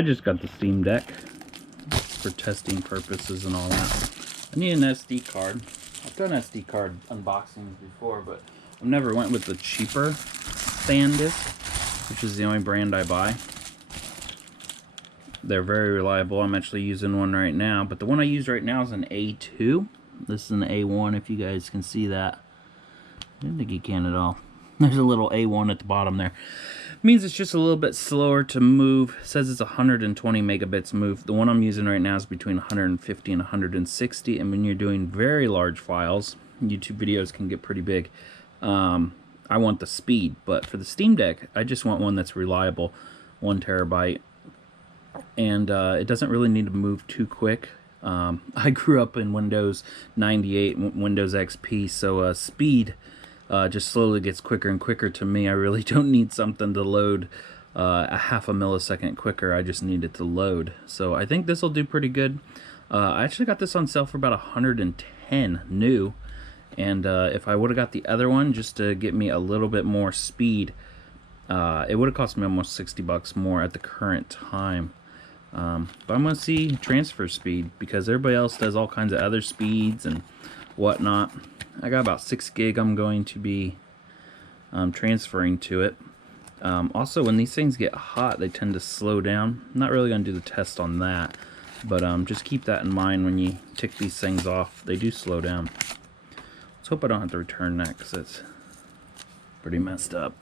I just got the Steam Deck for testing purposes and all that. I need an SD card. I've done SD card unboxings before, but I've never went with the cheaper SanDisk, which is the only brand I buy. They're very reliable. I'm actually using one right now, but the one I use right now is an A2. This is an A1, if you guys can see that. I didn't think you can at all. There's a little A1 at the bottom there. It means it's just a little bit slower to move. It says it's 120 megabits move. The one I'm using right now is between 150 and 160, and when you're doing very large files, YouTube videos can get pretty big. I want the speed, but for the Steam Deck, I just want one that's reliable, 1 terabyte, and it doesn't really need to move too quick. I grew up in Windows 98, Windows XP, so speed just slowly gets quicker and quicker to me. I really don't need something to load a half a millisecond quicker. I just need it to load. So I think this will do pretty good. I actually got this on sale for about 110 new. And if I would have got the other one just to get me a little bit more speed, it would have cost me almost 60 bucks more at the current time. But I'm going to see transfer speed because everybody else does all kinds of other speeds and whatnot. I got about 6 gig I'm going to be transferring to it. Also, when these things get hot, they tend to slow down. I'm not really going to do the test on that, but just keep that in mind when you tick these things off. They do slow down. Let's hope I don't have to return that because it's pretty messed up.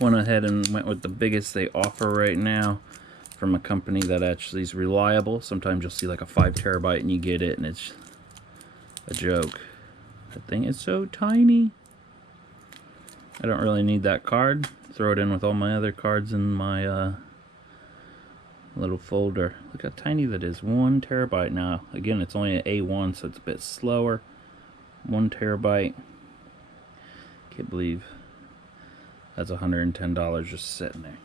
Went ahead and went with the biggest they offer right now from a company that actually is reliable. Sometimes you'll see like a 5 terabyte and you get it and it's a joke. That thing is so tiny. I don't really need that card. Throw it in with all my other cards in my little folder. Look how tiny that is. 1 terabyte now. Again, it's only an A1, so it's a bit slower. 1 terabyte. Can't believe that's $110 just sitting there.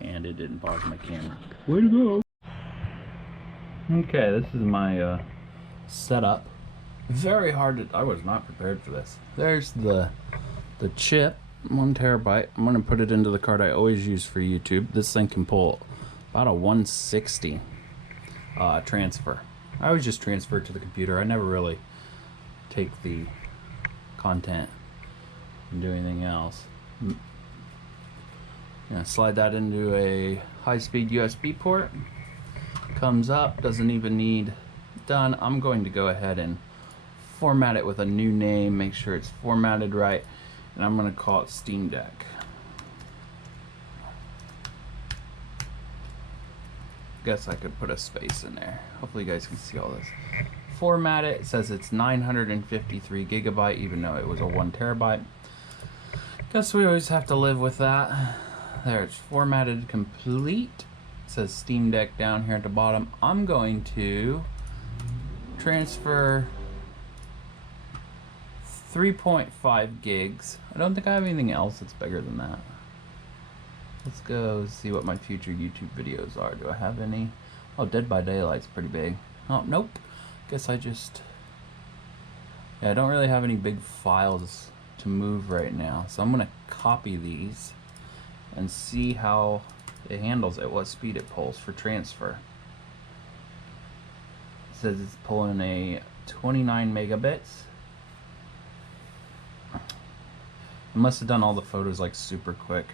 And it didn't pause my camera. Way to go! Okay, this is my setup. Very hard to... I was not prepared for this. There's the chip, 1 terabyte. I'm going to put it into the card I always use for YouTube. This thing can pull about a 160 transfer. I always just transfer it to the computer. I never really take the content and do anything else. Slide that into a high-speed USB port. Comes up, doesn't even need done. I'm going to go ahead and format it with a new name, make sure it's formatted right, and I'm going to call it Steam Deck. Guess I could put a space in there. Hopefully you guys can see all this. Format it. It says it's 953 gigabyte, even though it was a 1 terabyte. Guess we always have to live with that. There, it's formatted complete. It says Steam Deck down here at the bottom. I'm going to transfer 3.5 gigs. I don't think I have anything else that's bigger than that. Let's go see what my future YouTube videos are. Do I have any? Oh, Dead by Daylight's pretty big. Oh, nope. Guess I just... Yeah, I don't really have any big files to move right now. So I'm going to copy these and see how it handles it, what speed it pulls for transfer. It says it's pulling a 29 megabits. I must have done all the photos like super quick.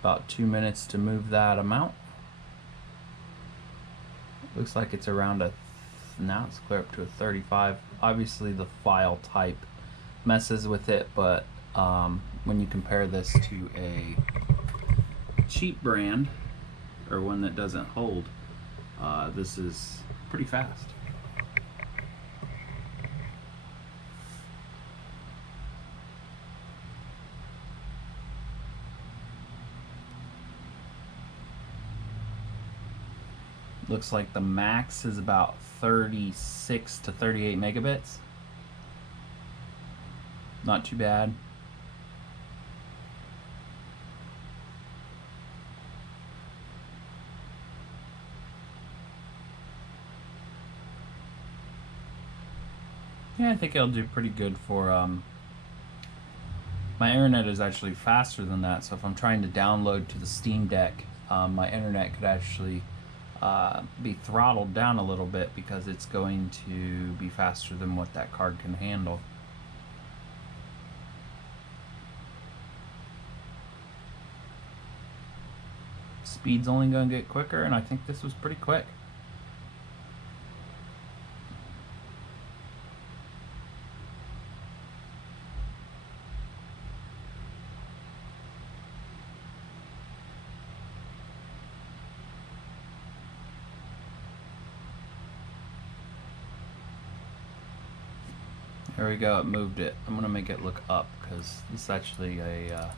About 2 minutes to move that amount. Looks like it's around a... Now it's clear up to a 35. Obviously the file type messes with it, but when you compare this to a cheap brand or one that doesn't hold, this is pretty fast. Looks like the max is about 36 to 38 megabits. Not too bad. Yeah, I think it'll do pretty good for My internet is actually faster than that, so if I'm trying to download to the Steam Deck, my internet could actually be throttled down a little bit because it's going to be faster than what that card can handle. Speed's only going to get quicker, and I think this was pretty quick. There we go, it moved it. I'm gonna make it look up because this is actually a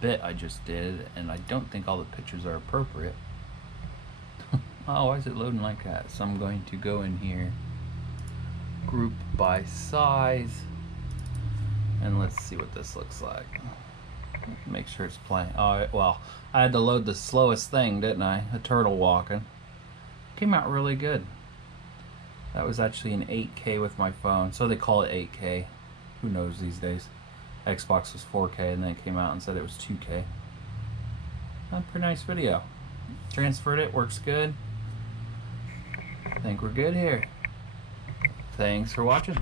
bit I just did, and I don't think all the pictures are appropriate. Oh, why is it loading like that? So I'm going to go in here, group by size, and let's see what this looks like. Make sure it's playing. Oh, well, I had to load the slowest thing, didn't I? A turtle walking. Came out really good. That was actually an 8K with my phone, so they call it 8K. Who knows these days? Xbox was 4K, and then it came out and said it was 2K. A pretty nice video. Transferred it, works good. I think we're good here. Thanks for watching.